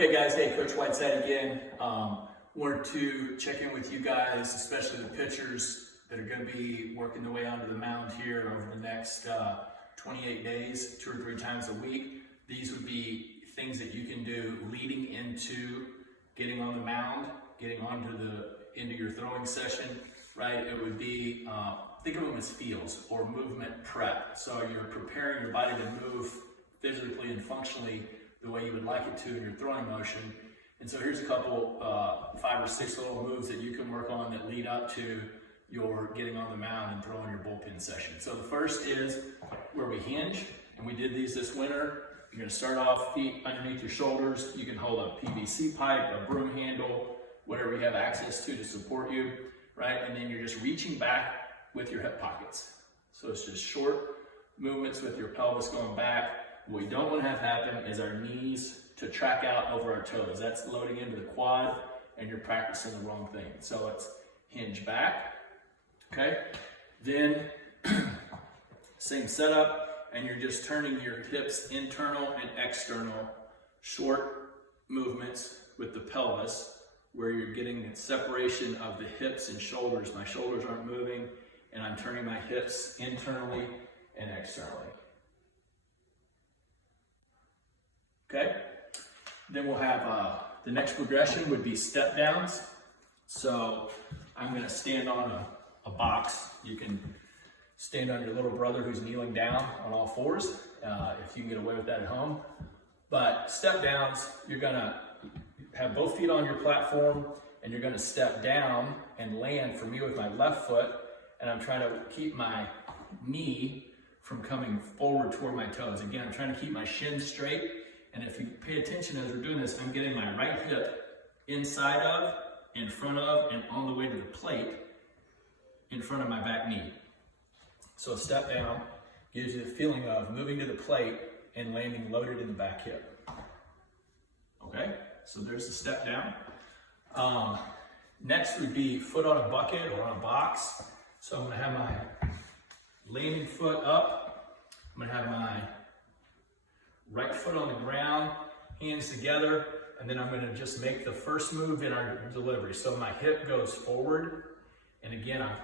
Hey guys, hey, Coach Whiteside again. Wanted to check in with you guys, especially the pitchers that are going to be working their way onto the mound here over the next 28 days, 2 or 3 times a week. These would be things that you can do leading into getting on the mound, getting into your throwing session, right? It would be, think of them as feels or movement prep. So you're preparing your body to move physically and functionally the way you would like it to in your throwing motion. And so here's a couple, 5 or 6 little moves that you can work on that lead up to your getting on the mound and throwing your bullpen session. So the first is where we hinge, and we did these this winter. You're gonna start off feet underneath your shoulders. You can hold a PVC pipe, a broom handle, whatever you have access to support you, right? And then you're just reaching back with your hip pockets. So it's just short movements with your pelvis going back. What we don't want to have happen is our knees to track out over our toes. That's loading into the quad, and you're practicing the wrong thing. So let's hinge back, okay? Then, same setup, and you're just turning your hips internal and external, short movements with the pelvis, where you're getting separation of the hips and shoulders. My shoulders aren't moving, and I'm turning my hips internally and externally. Okay, then we'll have the next progression would be step downs. So I'm going to stand on a box. You can stand on your little brother who's kneeling down on all fours, if you can get away with that at home. But step downs, you're going to have both feet on your platform, and you're going to step down and land for me with my left foot, and I'm trying to keep my knee from coming forward toward my toes. Again, I'm trying to keep my shins straight. And if you pay attention as we're doing this, I'm getting my right hip inside of, in front of, and on the way to the plate in front of my back knee. So a step down gives you the feeling of moving to the plate and landing loaded in the back hip. Okay, so there's the step down. Next would be foot on a bucket or on a box. So I'm gonna have my landing foot up. I'm gonna have my right foot on the ground, hands together, and then I'm going to just make the first move in our delivery. So my hip goes forward, and again, I'm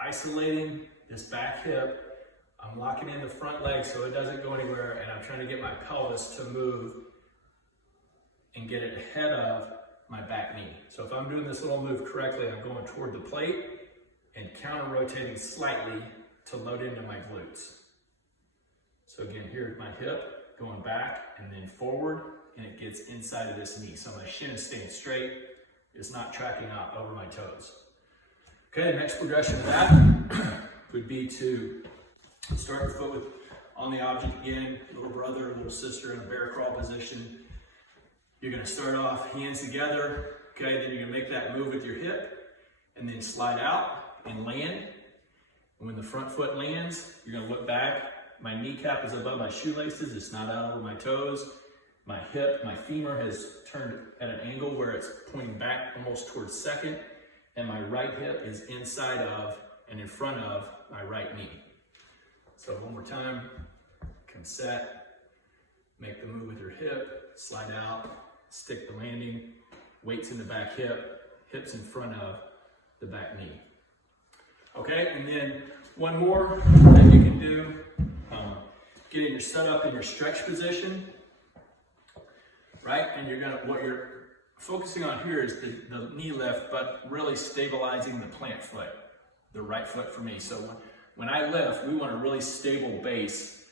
isolating this back hip. I'm locking in the front leg so it doesn't go anywhere, and I'm trying to get my pelvis to move and get it ahead of my back knee. So if I'm doing this little move correctly, I'm going toward the plate and counter-rotating slightly to load into my glutes. So again, here's my hip going back and then forward, and it gets inside of this knee. So my shin is staying straight. It's not tracking out over my toes. Okay, the next progression of that would be to start your foot with on the object again, little brother, little sister in a bear crawl position. You're gonna start off hands together, okay? Then you're gonna make that move with your hip and then slide out and land. And when the front foot lands, you're gonna look back. My kneecap is above my shoelaces, it's not out over my toes. My hip, my femur has turned at an angle where it's pointing back almost towards second, and my right hip is inside of and in front of my right knee. So one more time, can set, make the move with your hip, slide out, stick the landing, weights in the back hip, hips in front of the back knee. Okay, and then one more that you can do, getting your setup in your stretch position, right? And what you're focusing on here is the knee lift, but really stabilizing the plant foot, the right foot for me. So when I lift, we want a really stable base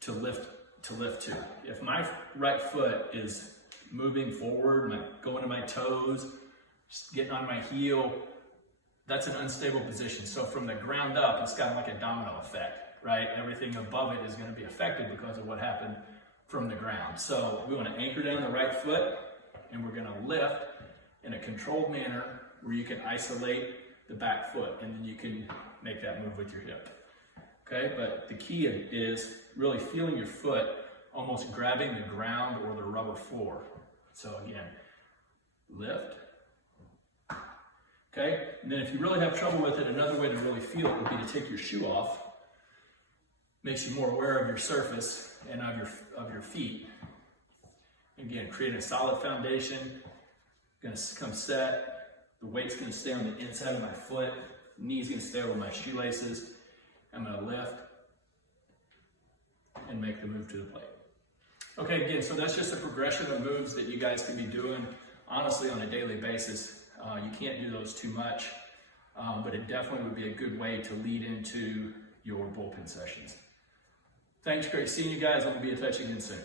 to lift to. If my right foot is moving forward, going to my toes, getting on my heel, that's an unstable position. So from the ground up, it's kind of like a domino effect. Right? Everything above it is going to be affected because of what happened from the ground. So we want to anchor down the right foot, and we're going to lift in a controlled manner where you can isolate the back foot, and then you can make that move with your hip. Okay, but the key is really feeling your foot almost grabbing the ground or the rubber floor. So again, lift. Okay, and then if you really have trouble with it, another way to really feel it would be to take your shoe off. Makes you more aware of your surface and of your feet. Again, creating a solid foundation. Gonna come set. The weight's gonna stay on the inside of my foot. Knee's gonna stay over my shoelaces. I'm gonna lift and make the move to the plate. Okay, again, so that's just a progression of moves that you guys can be doing, honestly, on a daily basis. You can't do those too much, but it definitely would be a good way to lead into your bullpen sessions. Thanks, great seeing you guys. I'll be in touch again soon.